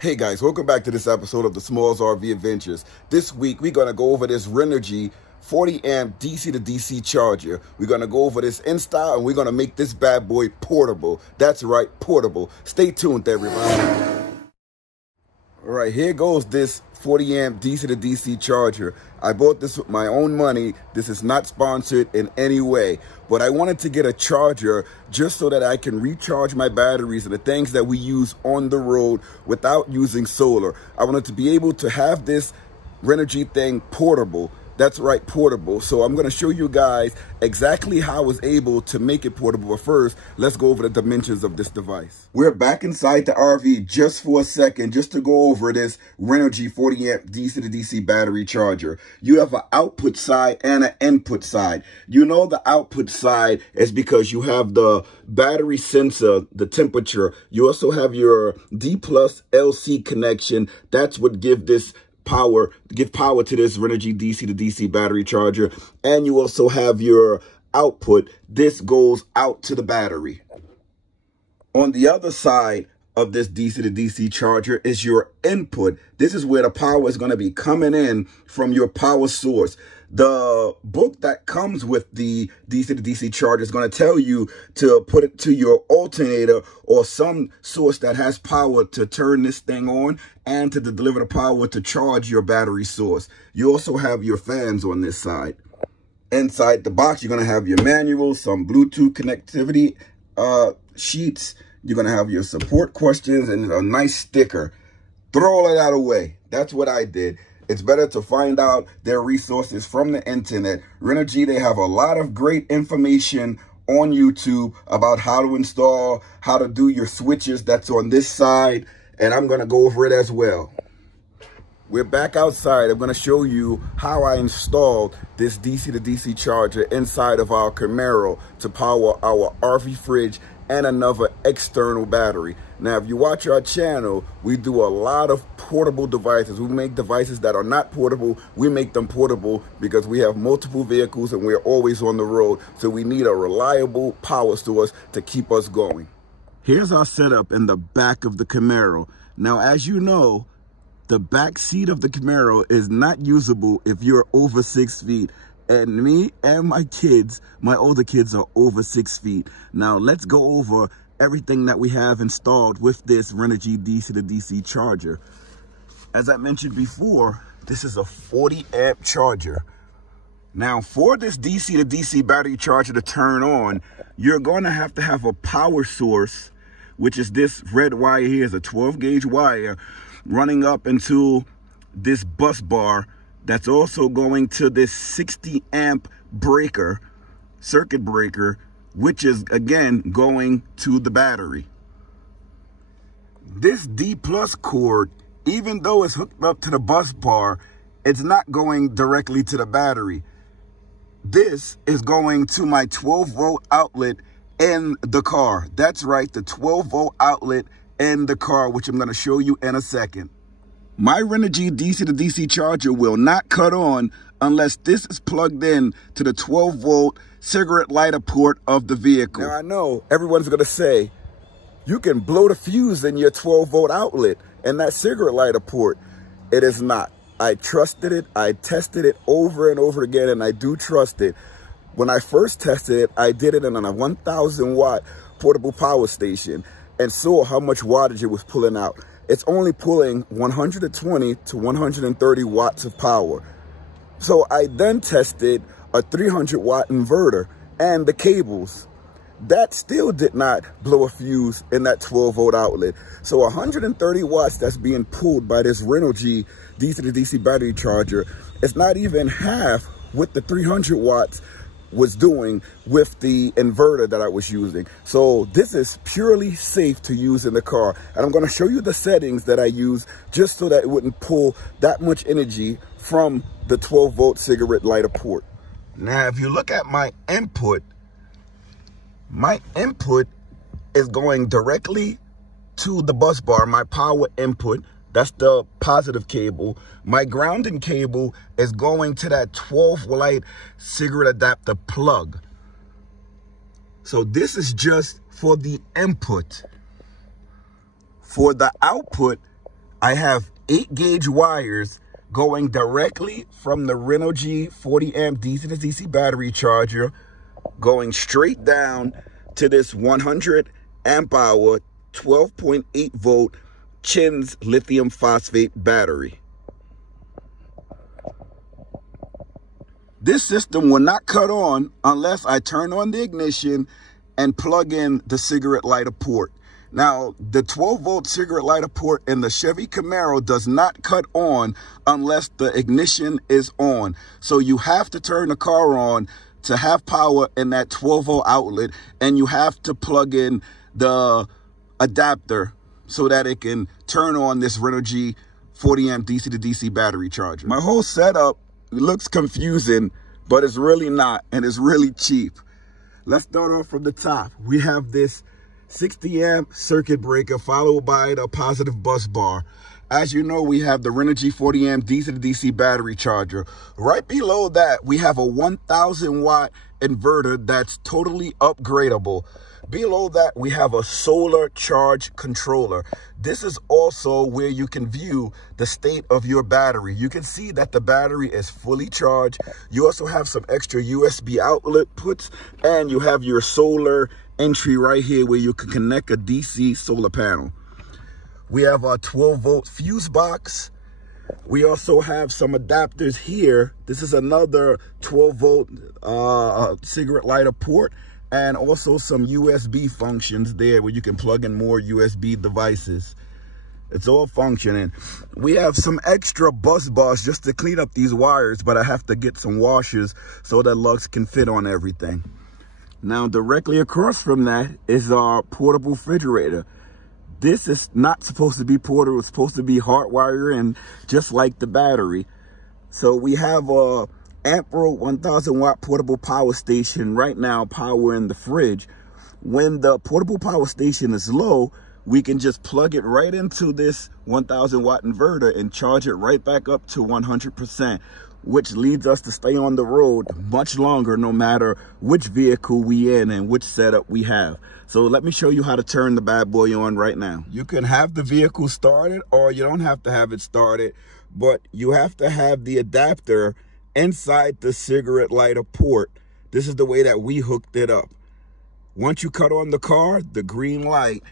Hey guys, welcome back to this episode of the Smalls RV Adventures. This week we're going to go over this Renogy 40 amp DC to DC charger. We're going to go over this in style and we're going to make this bad boy portable. That's right, portable. Stay tuned everybody. All right, here goes this 40 amp DC to DC charger. I bought this with my own money. This is not sponsored in any way, but I wanted to get a charger just so that I can recharge my batteries and the things that we use on the road without using solar. I wanted to be able to have this Renogy thing portable. That's right, portable. So I'm going to show you guys exactly how I was able to make it portable. But first, let's go over the dimensions of this device. We're back inside the RV just for a second, just to go over this Renogy 40 amp DC to DC battery charger. You have an output side and an input side. You know the output side is because you have the battery sensor, the temperature. You also have your D+ LC connection. That's what give power to this Renogy DC to DC battery charger. And you also have your output. This goes out to the battery. On the other side of this DC to DC charger is your input. This is where the power is going to be coming in from your power source. The book that comes with the DC to DC charger is going to tell you to put it to your alternator or some source that has power to turn this thing on and to deliver the power to charge your battery source. You also have your fans on this side. Inside the box, you're going to have your manual, some Bluetooth connectivity sheets. You're going to have your support questions and a nice sticker. Throw all of that away. That's what I did. It's better to find out their resources from the internet. Renogy, they have a lot of great information on YouTube about how to install, how to do your switches. That's on this side, and I'm going to go over it as well. We're back outside. I'm going to show you how I installed this DC to DC charger inside of our Camaro to power our RV fridge and another external battery. Now, if you watch our channel, we do a lot of portable devices. We make devices that are not portable. We make them portable because we have multiple vehicles and we're always on the road. So we need a reliable power source to keep us going. Here's our setup in the back of the Camaro. Now, as you know, the back seat of the Camaro is not usable if you're over 6 feet. And me and my kids, my older kids, are over 6 feet. Now, let's go over everything that we have installed with this Renogy DC to DC charger. As I mentioned before, this is a 40 amp charger. Now, for this DC to DC battery charger to turn on, you're going to have a power source, which is this red wire here. Is a 12 gauge wire running up into this bus bar. That's also going to this 60 amp breaker, circuit breaker, which is again going to the battery. This D+ cord, even though it's hooked up to the bus bar, it's not going directly to the battery. This is going to my 12 volt outlet in the car. That's right, the 12 volt outlet in the car, which I'm going to show you in a second. My Renogy DC to DC charger will not cut on unless this is plugged in to the 12 volt cigarette lighter port of the vehicle. Now, I know everyone's going to say, you can blow the fuse in your 12 volt outlet and that cigarette lighter port. It is not. I trusted it. I tested it over and over again, and I do trust it. When I first tested it, I did it on a 1,000 watt portable power station and saw how much wattage it was pulling out. It's only pulling 120 to 130 watts of power. So I then tested a 300 watt inverter and the cables. That still did not blow a fuse in that 12 volt outlet. So 130 watts that's being pulled by this Renogy DC to DC battery charger is not even half what the 300 watts was doing with the inverter that I was using. So this is purely safe to use in the car. And I'm going to show you the settings that I use just so that it wouldn't pull that much energy from the 12 volt cigarette lighter port. Now, if you look at my input is going directly to the bus bar, my power input. That's the positive cable. My grounding cable is going to that 12 volt cigarette adapter plug. So this is just for the input. For the output, I have 8-gauge wires going directly from the Renogy 40 amp DC to DC battery charger, going straight down to this 100 amp hour 12.8 volt Chins lithium phosphate battery. This system will not cut on unless I turn on the ignition and plug in the cigarette lighter port. Now, the 12-volt cigarette lighter port in the Chevy Camaro does not cut on unless the ignition is on. So you have to turn the car on to have power in that 12-volt outlet, and you have to plug in the adapter so that it can turn on this Renogy 40 amp DC to DC battery charger. My whole setup looks confusing, but it's really not, and it's really cheap. Let's start off from the top. We have this 60 amp circuit breaker followed by the positive bus bar. As you know, we have the Renogy 40 amp DC to DC battery charger. Right below that, we have a 1000 watt inverter that's totally upgradable. Below that, we have a solar charge controller. This is also where you can view the state of your battery. You can see that the battery is fully charged. You also have some extra USB outlet puts, and you have your solar entry right here where you can connect a DC solar panel. We have our 12-volt fuse box. We also have some adapters here. This is another 12-volt cigarette lighter port, and also some USB functions there where you can plug in more USB devices. It's all functioning. We have some extra bus bars just to clean up these wires, but I have to get some washers so that lugs can fit on everything. Now, directly across from that is our portable refrigerator. This is not supposed to be portable. It's supposed to be hardwired in, just like the battery. So we have a Amproad 1000 watt portable power station right now powering the fridge. When the portable power station is low, we can just plug it right into this 1000 watt inverter and charge it right back up to 100%, which leads us to stay on the road much longer no matter which vehicle we in and which setup we have. So let me show you how to turn the bad boy on right now. You can have the vehicle started, or you don't have to have it started, but you have to have the adapter inside the cigarette lighter port. This is the way that we hooked it up. Once you cut on the car, the green light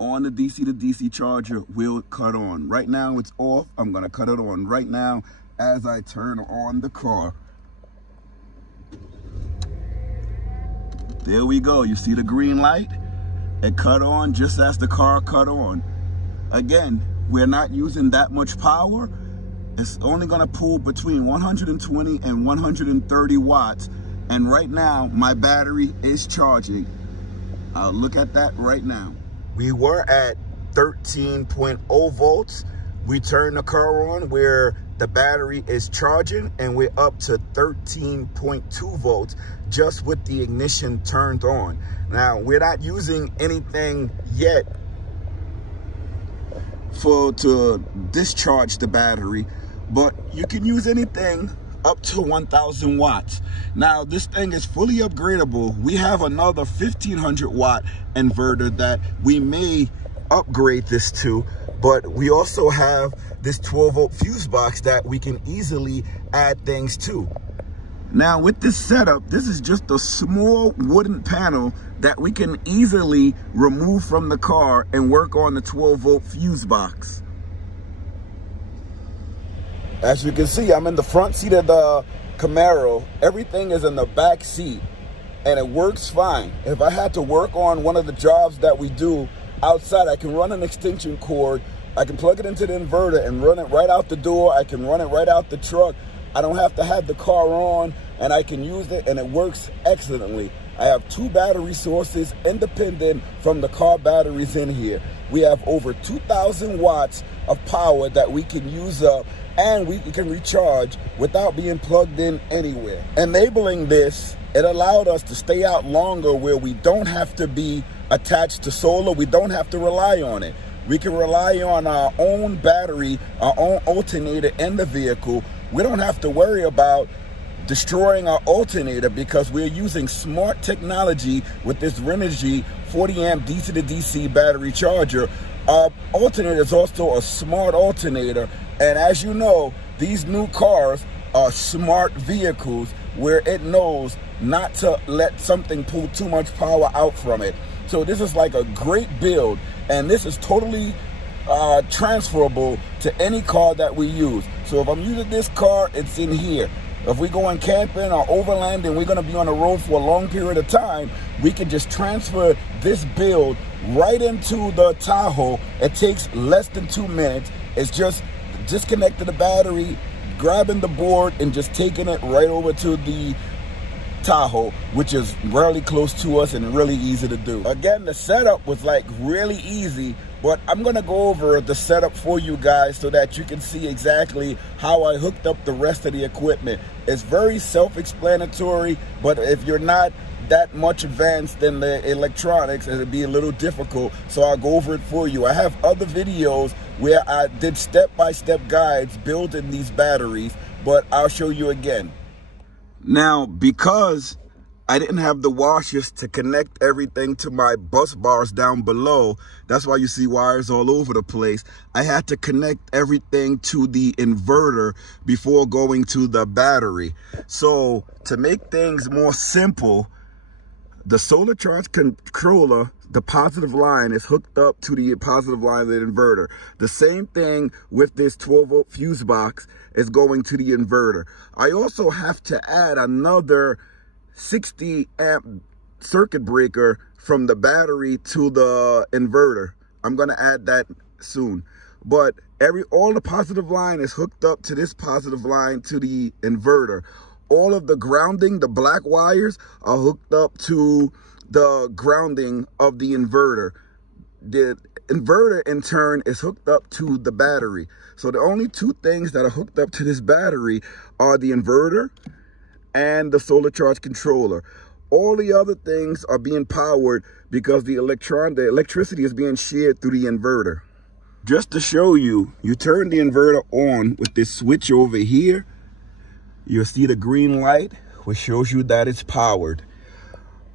on the DC to DC charger will cut on. Right now it's off. I'm gonna cut it on right now as I turn on the car. There we go. You see the green light? It cut on just as the car cut on. Again, we're not using that much power. It's only gonna pull between 120 and 130 watts. And right now, my battery is charging. I'll look at that right now. We were at 13.0 volts. We turned the car on where the battery is charging, and we're up to 13.2 volts just with the ignition turned on. Now, we're not using anything yet to discharge the battery, but you can use anything up to 1000 watts. Now, this thing is fully upgradable. We have another 1500 watt inverter that we may upgrade this to, but we also have this 12-volt fuse box that we can easily add things to. Now, with this setup, this is just a small wooden panel that we can easily remove from the car and work on the 12-volt fuse box. As you can see, I'm in the front seat of the Camaro. Everything is in the back seat, and it works fine. If I had to work on one of the jobs that we do outside, I can run an extension cord. I can plug it into the inverter and run it right out the door. I can run it right out the truck. I don't have to have the car on, and I can use it, and it works excellently. I have 2 battery sources independent from the car batteries in here. We have over 2,000 watts of power that we can use up, and we can recharge without being plugged in anywhere. Enabling this, it allowed us to stay out longer where we don't have to be attached to solar. We don't have to rely on it. We can rely on our own battery, our own alternator in the vehicle. We don't have to worry about destroying our alternator because we're using smart technology with this Renogy 40 amp DC to DC battery charger alternator is also a smart alternator, and as you know, these new cars are smart vehicles where it knows not to let something pull too much power out from it. So this is like a great build, and this is totally transferable to any car that we use. So if I'm using this car, it's in here. If we're going camping or overland and we're going to be on the road for a long period of time, we can just transfer this build right into the Tahoe. It takes less than 2 minutes. It's just disconnecting the battery, grabbing the board, and just taking it right over to the Tahoe, which is really close to us and really easy to do. Again, the setup was like really easy, but I'm gonna go over the setup for you guys so that you can see exactly how I hooked up the rest of the equipment. It's very self-explanatory, but if you're not that much advanced in the electronics, it'll be a little difficult, so I'll go over it for you. I have other videos where I did step-by-step guides building these batteries, but I'll show you again. Now, because I didn't have the washers to connect everything to my bus bars down below, that's why you see wires all over the place. I had to connect everything to the inverter before going to the battery. So to make things more simple, the solar charge controller, the positive line, is hooked up to the positive line of the inverter. The same thing with this 12-volt fuse box is going to the inverter. I also have to add another 60 amp circuit breaker from the battery to the inverter. I'm going to add that soon. But all the positive line is hooked up to this positive line to the inverter. All of the grounding, the black wires, are hooked up to the grounding of the inverter. The inverter, in turn, is hooked up to the battery. So the only two things that are hooked up to this battery are the inverter and the solar charge controller. All the other things are being powered because the electricity is being shared through the inverter. Just to show you, you turn the inverter on with this switch over here. You'll see the green light, which shows you that it's powered.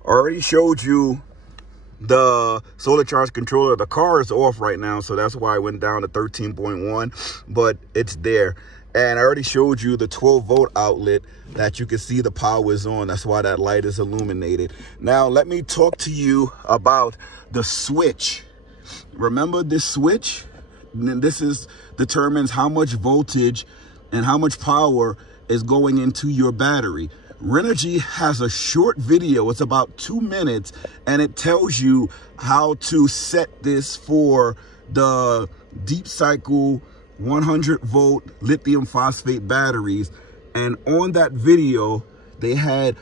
I already showed you the solar charge controller. The car is off right now, so that's why I went down to 13.1, but it's there. And I already showed you the 12-volt outlet that you can see the power is on. That's why that light is illuminated. Now, let me talk to you about the switch. Remember this switch? This determines how much voltage and how much power is going into your battery. Renogy has a short video. It's about 2 minutes, and it tells you how to set this for the deep cycle 100-volt lithium phosphate batteries. And on that video, they had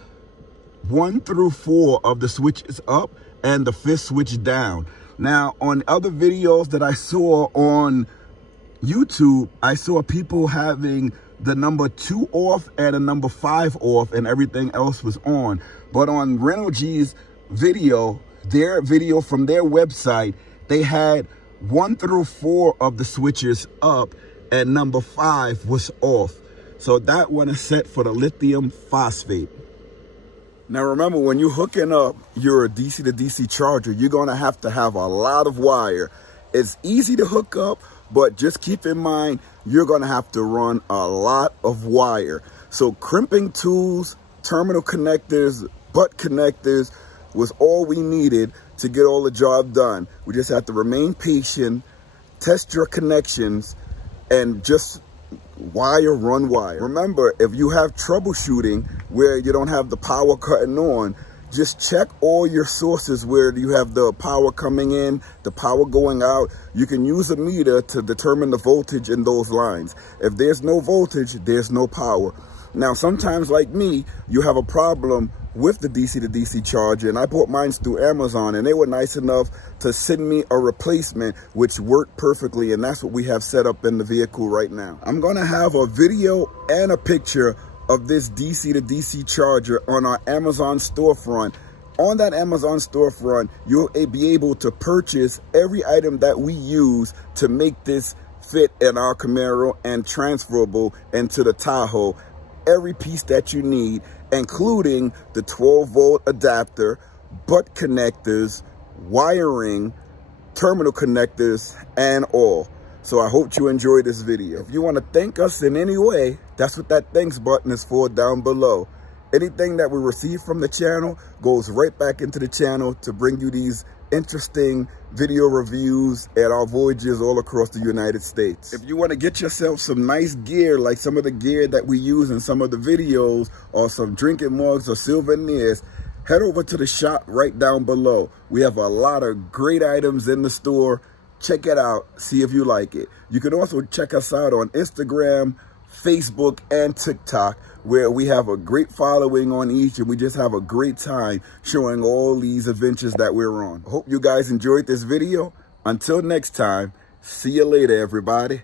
1 through 4 of the switches up and the 5th switch down. Now, on other videos that I saw on YouTube, I saw people having the number 2 off and a number 5 off, and everything else was on. But on Renogy's video, their video from their website, they had 1 through 4 of the switches up and number 5 was off. So that one is set for the lithium phosphate. Now remember, when you're hooking up your DC to DC charger, you're gonna have to have a lot of wire. It's easy to hook up, but just keep in mind, you're gonna have to run a lot of wire. So crimping tools, terminal connectors, butt connectors was all we needed to get all the job done. We just have to remain patient, test your connections, and just run wire. Remember, if you have troubleshooting where you don't have the power cutting on, just check all your sources where you have the power coming in, the power going out. You can use a meter to determine the voltage in those lines. If there's no voltage, there's no power. Now, sometimes like me, you have a problem with the DC to DC charger, and I bought mine through Amazon, and they were nice enough to send me a replacement, which worked perfectly, and that's what we have set up in the vehicle right now. I'm gonna have a video and a picture of this DC to DC charger on our Amazon storefront. On that Amazon storefront, you'll be able to purchase every item that we use to make this fit in our Camaro and transferable into the Tahoe. Every piece that you need, including the 12-volt adapter, butt connectors, wiring, terminal connectors, and all. So I hope you enjoyed this video. If you want to thank us in any way, that's what that thanks button is for down below. Anything that we receive from the channel goes right back into the channel to bring you these interesting video reviews at our voyages all across the United States. If you want to get yourself some nice gear, like some of the gear that we use in some of the videos, or some drinking mugs or souvenirs, head over to the shop right down below. We have a lot of great items in the store. Check it out, see if you like it. You can also check us out on Instagram, Facebook, and TikTok, where we have a great following on each, and we just have a great time showing all these adventures that we're on. Hope you guys enjoyed this video. Until next time, see you later, everybody.